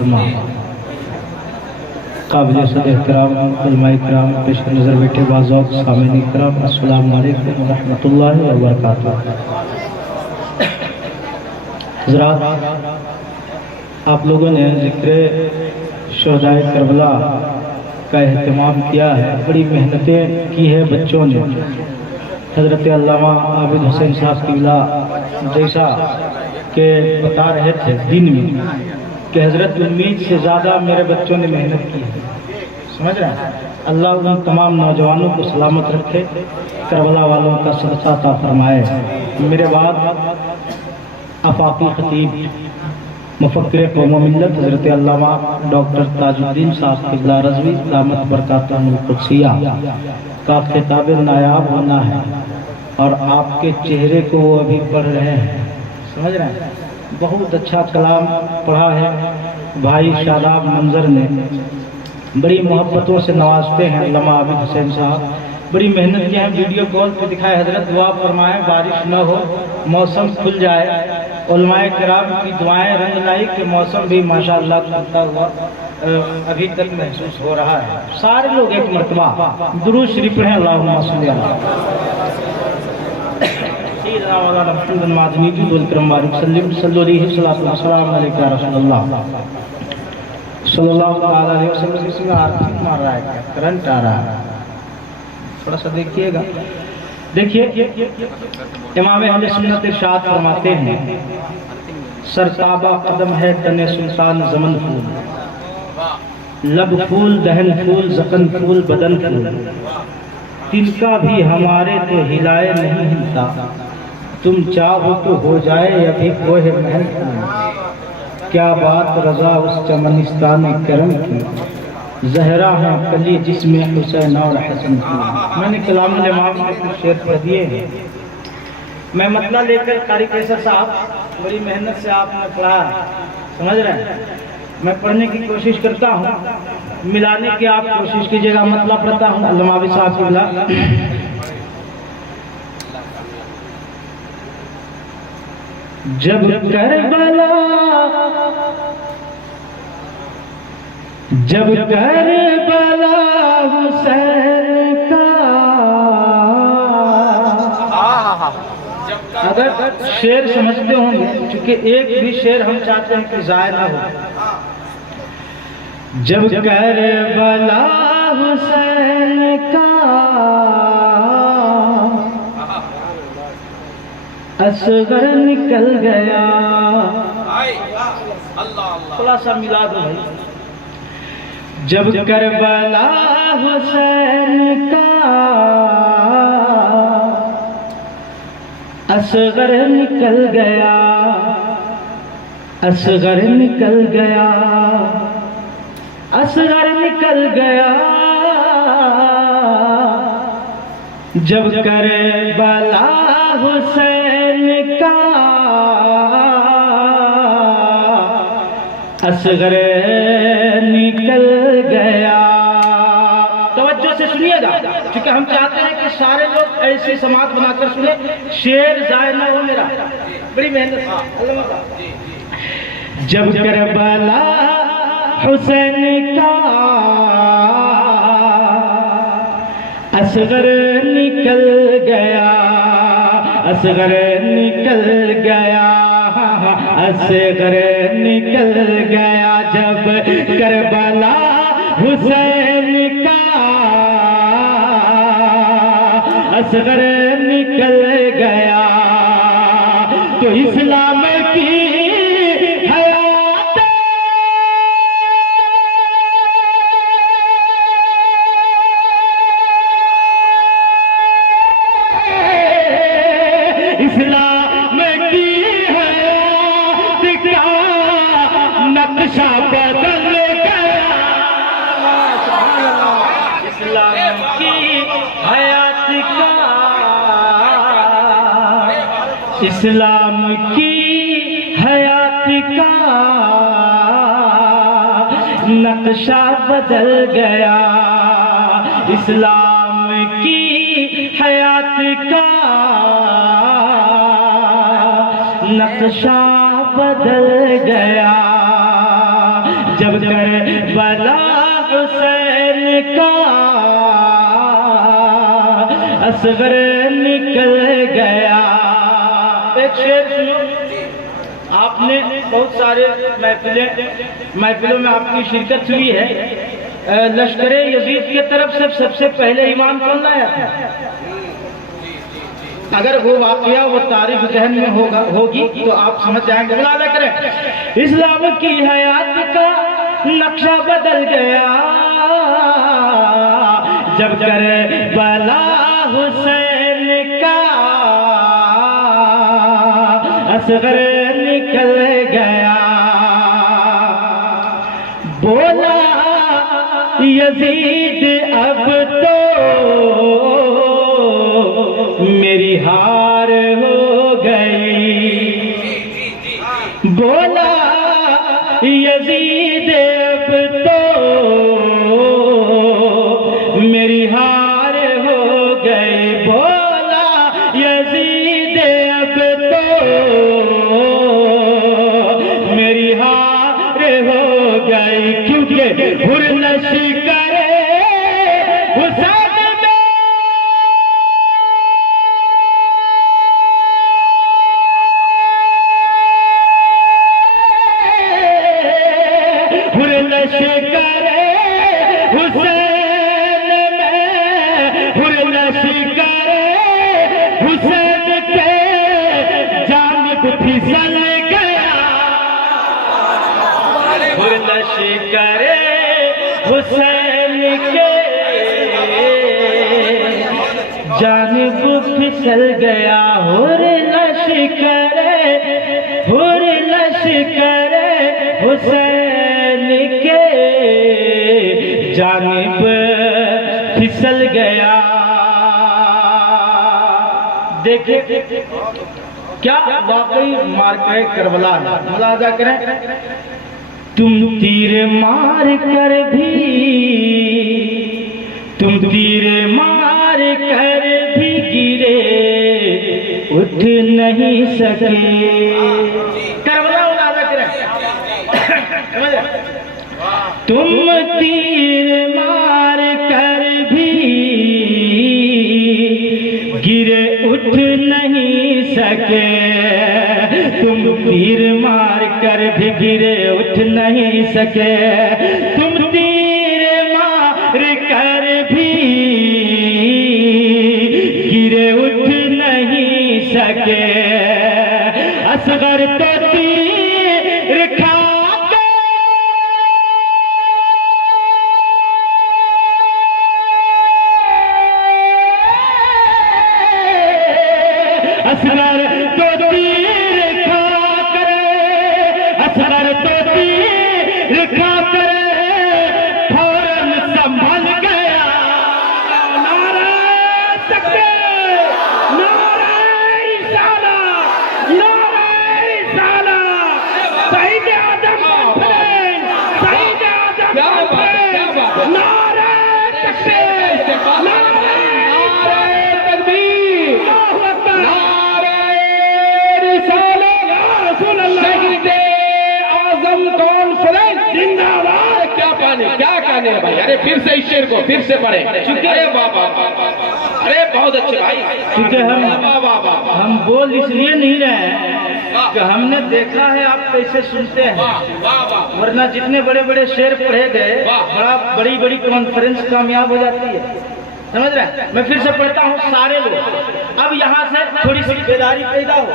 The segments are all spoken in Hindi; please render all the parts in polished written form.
फरमा। काबिल सद एहतराम उलमाए किराम पेश नज़र बैठे बाज़ौक़ सामीन किराम, अस्सलामु अलैकुम व रहमतुल्लाहि व बरकातुहू। हज़रात, आप लोगों ने ज़िक्र शुहदाए करबला का एहतमाम किया है, बड़ी मेहनतें की है बच्चों ने। हज़रत अल्लामा आबिद हुसैन साहब क़िबला जैसा के बता रहे थे दिन में कि हज़रत उम्मीद से ज़्यादा मेरे बच्चों ने मेहनत की है। समझ रहे हैं? अल्लाह उन तमाम नौजवानों को सलामत रखे, करबला वालों का सदका अता फरमाए। मेरे बाद आफाकी खतीब मुफक्किर कौम व मिल्लत हज़रत अल्लामा डॉक्टर ताजुद्दीन साहब क़िबला रज़वी दामत बरकातुहुल क़ुद्सिया का खिताब नायाब होना है और आपके चेहरे को वो अभी पढ़ रहे हैं। समझ रहे हैं? बहुत अच्छा कलाम पढ़ा है भाई शादाब मंजर ने, बड़ी मोहब्बतों से नवाजते हैं अल्लामा आबिद हुसैन साहब, बड़ी मेहनत की है। वीडियो कॉल पे दिखाए हज़रत दुआ फरमाएं बारिश न हो, मौसम खुल जाए। उलमाए किराम की दुआएं रंग लाई कि मौसम भी माशाअल्लाह खुलता हुआ अभी तक महसूस हो रहा है। सारे लोग एक मरतबा दुरूद शरीफ पढ़ें, अल्लाहुम्मा सल्ली अला सय्यिदना व मौलाना मुहम्मद मादनी वल करम सल्लल्लाहु अलैहि रसूलुल्लाह सल्लल्लाहु अलैहि वसल्लम। इसमें आर्थिक मार रहा है, क्या करंट आ रहा है, थोड़ा सा देखिएगा। देखिए इमाम अहले सुन्नत इरशाद फरमाते हैं, सरताबा कदम है तने सुल्तान ज़मन फूल, लब फूल दहन फूल ज़क़न फूल बदन फूल, तिनका भी हमारे तो हिलाए नहीं हिलता, तुम चाहो तो हो जाए अभी कोहे महल फूल। क्या बात रज़ा उस चमनिस्तान करम की, ज़हरा है कली जिसमें हुसैन और हसन की। मैंने कलामुल इमाम के कुछ शेर पढ़ दिए हैं। मैं मतलब लेकर कारी कैसर साहब बड़ी मेहनत से आपने पढ़ा, समझ रहे हैं? मैं पढ़ने की कोशिश करता हूँ, मिलाने की आप कोशिश कीजिएगा। मतलब पढ़ता हूँ अल्लामा आबिद साहब की मिला। जब करबला हुसैन का, अगर शेर समझते होंगे, क्योंकि एक भी शेर हम चाहते हैं कि ज़ाया ना हो। जब करबला हुसैन का असगर निकल गया, थोड़ा सा मिला दो भाई। जब करबला हुसैन का असगर निकल गया, असगर निकल गया, असगर निकल गया, जब करबला हुसैन का असगर निकल गया। तवज्जो से सुनिएगा, क्योंकि हम चाहते हैं कि सारे लोग ऐसी समात बनाकर सुने, शेर जाए ना हो मेरा, बड़ी मेहनत। जब करबला हुसैन का असगर निकल गया, असगर निकल गया, असगर निकल गया, जब करबला हुसैन का असगर निकल गया, तो इस्लाम की हयात इस्लाम की हयात का नक्शा बदल गया। इस्लाम की हयात का, इस्लाम की हयात का नक्शा बदल गया, इस्लाम की हयात का नक्शा बदल गया, जब करबला हुसैन का असगर निकल गया। एक शेर सुनो, आपने बहुत सारे महफिलों में आपकी शिरकत हुई है। लश्कर यजीद की तरफ से सबसे पहले ईमान कौन लाया था? अगर वो वाकया वो तारीख जहन में होगी तो आप समझ जाएंगे। मुलाजा करें, इस्लाम की हयात का नक्शा बदल गया जब करबला हुसैन का असगर निकल गया। बोला यजीद अब तो मेरी हार हो गई। बोला यजीद अब तो मेरी हार हो गई। बोला यजीद अब तो मेरी हार हो गई, क्योंकि हुर्लश्कर हुसैन में हुर्लश्कर हुसैन में हुर्लश्कर हुसैन के जानिब फिसल गया। हुर्लश्कर हुसैन के जानिब फिसल गया। हुर्लश्कर हुसैन के जानिब फिसल गया। देखिए क्या वाकई मार्के करबला है। मुलाजा करें, तुम तीर मार कर भी गिरे उठ नहीं सके। करबला मुलाजा करें, तुम तीर मार कर भी गिरे उठ नहीं सके। तुम तीर मार कर भी गिरे उठ नहीं सके। तुम तीर मार कर भी गिरे उठ नहीं सके। असगर तो तीर खा असगर तो तीर खा कर, असगर तो तीर खा कर फौरन संभल गया। नारे तकबीर, नारे रिसालत, नारे रिसालत। शहीद आजम कॉन्फ्रेंस, शहीद आजम कॉन्फ्रेंस। नारे तकबीर, नारे तकबीर, जिंदाबाद। क्या कहने भाई? अरे फिर से इस शेर को फिर से पढ़े। अरे बाबा, अरे बहुत अच्छे भाई। क्योंकि हम बोल इसलिए नहीं रहे कि हमने देखा है आप कैसे सुनते हैं, वरना जितने बड़े बड़े शेर पढ़े गए बड़ी बड़ी कॉन्फ्रेंस कामयाब हो जाती है। समझ रहे हैं? मैं फिर से पढ़ता हूँ। सारे लोग अब यहाँ से थोड़ी सी बेदारी पैदा हो,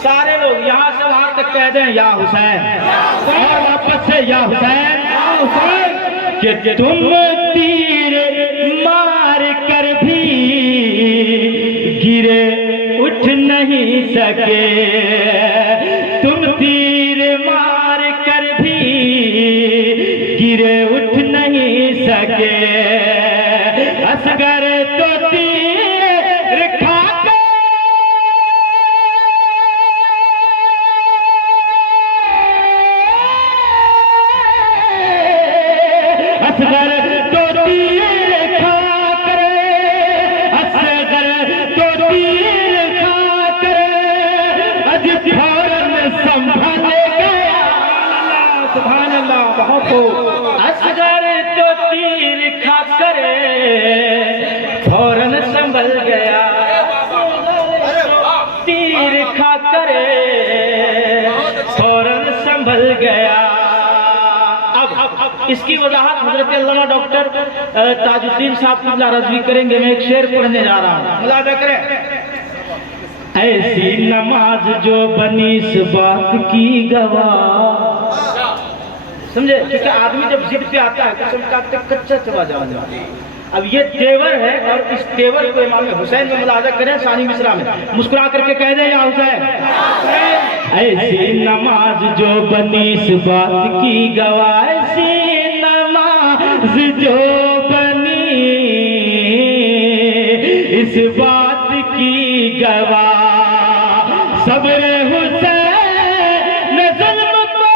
सारे लोग यहाँ से वहां तक कह दें या हुसैन, और वापस से या हुसैन, कि तुम तीर मार कर भी गिरे उठ नहीं सके। तुम तीर मार कर भी गिरे उठ नहीं सके। असगर तो तीर खा कर असगर तो तीर खा कर, असगर तो तीर खा कर अज फौरन संभल गया। सुभान अल्लाह, बहुत हो। असगर तो तीर खा करे फौरन संभल गया, तीर खा करे फौरन संभल गया। अब इसकी वजाहत हजरत अल्लामा डॉक्टर ताजुद्दीन साहब क़िबला रज़वी करेंगे। मैं एक शेर पढ़ने जा रहा हूँ, मुलाहिजा करें। ऐसी नमाज जो बनी इस बात की गवाह, समझे? क्योंकि आदमी जब जिद पे आता है तो समझता है कच्चा चबा जाओ। अब ये तेवर है और इस तेवर को इमाम हुसैन में मुलाहिजा करें सानी मिसरा में, मुस्कुरा करके कह दे या हुसैन। ऐसी नमाज जो बनी इस बात की गवाह, ऐसी नमाज जो बनी इस बात की गवाह, सब्र हुसैन जुल्म को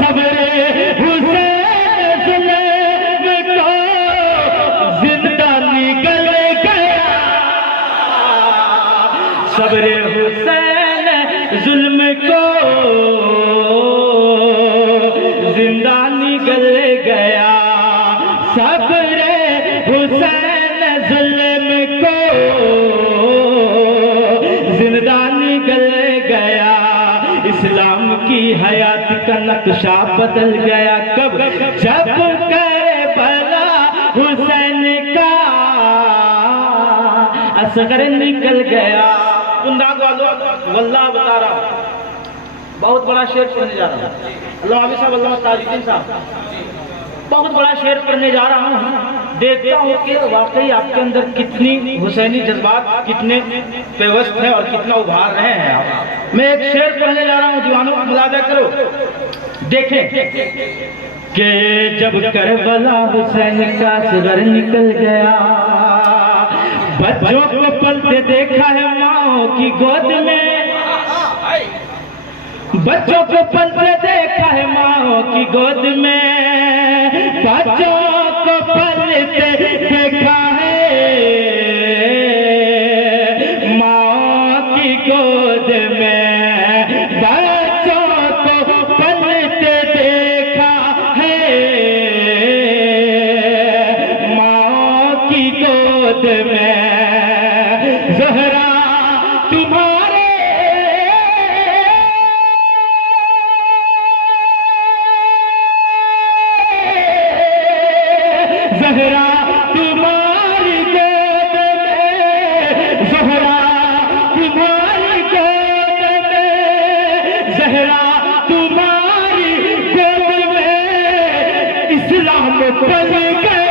सब्र हुसैन जुल्म को जिंदा निकल गया, सब्र हुसैन जुल्म को जिंदा निकल गया, सब्र हुसैन जुल्म को जिंदा निकल गया। इस्लाम की हयात का नक्शा बदल गया कब, जब करबला हुसैन का असगर निकल गया। वल्लाह बता रहा हूँ, बहुत बड़ा शेर पढ़ने जा रहा हूँ। अल्लामा साहब, अल्लामा ताजुद्दीन साहब, बहुत बड़ा शेर पढ़ने जा रहा हूँ। देखता हूँ कि वाकई आपके अंदर कितनी हुसैनी जज्बात कितने पेवस्त हैं और कितना उभार रहे हैं आप। मैं एक शेर पढ़ने जा रहा हूँ, दीवानों को मुलाहिजा करो, देखें कि जब करबला हुसैन का असगर निकल गया, बच्चों को पलते देखा है माओ की गोद में, बच्चों को पलते देखा है माओ की गोद में, बच्चों को पलते देखा है माओ की गोद में, बच्चों को पलते देखा है माओ की गोद में। ज़हरा तुम्हारे ज़हरा तुम्हारी गोद में, ज़हरा तुम्हारी गोद में, ज़हरा तुम्हारी गोद में इस्लाम पल गया।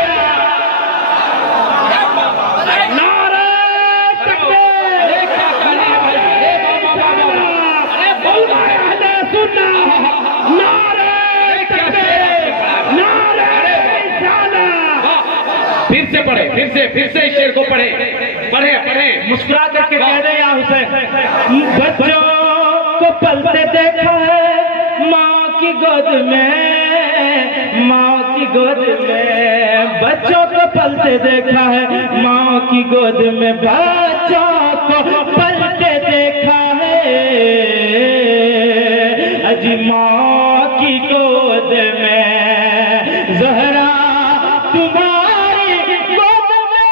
फिर से इस शेर को पढ़े पढ़े पढ़े, मुस्कुरा करके कह दे या हुसैन। बच्चों को पलते देखा है माँ की गोद में, माँ की गोद में, बच्चों को पलते देखा है माँ की गोद में, बच्चों को पलते देखा है अजी माँ की गोद में। ज़हरा तुम्हारी गोद में,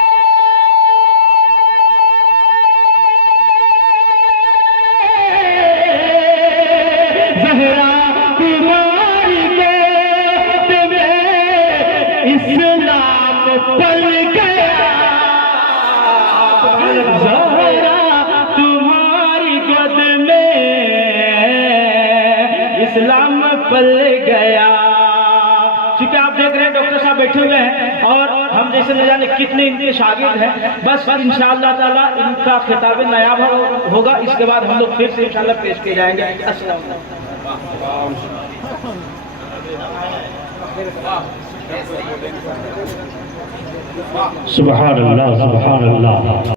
ज़हरा तुम्हारी गोद में इस्लाम पल गया। ज़हरा तुम्हारी गोद में इस्लाम पल गया। क्योंकि आप देख रहे हैं डॉक्टर साहब बैठे हुए हैं और हम जैसे न जाने कितने इनके शागिर्द हैं। बस इंशाअल्लाह ताला इनका खिताब नायाब होगा, इसके बाद हम लोग फिर से इंशाअल्लाह पेश किए जाएंगे। अस्सलाम वालेकुम। सुभान अल्लाह, सुभान अल्लाह।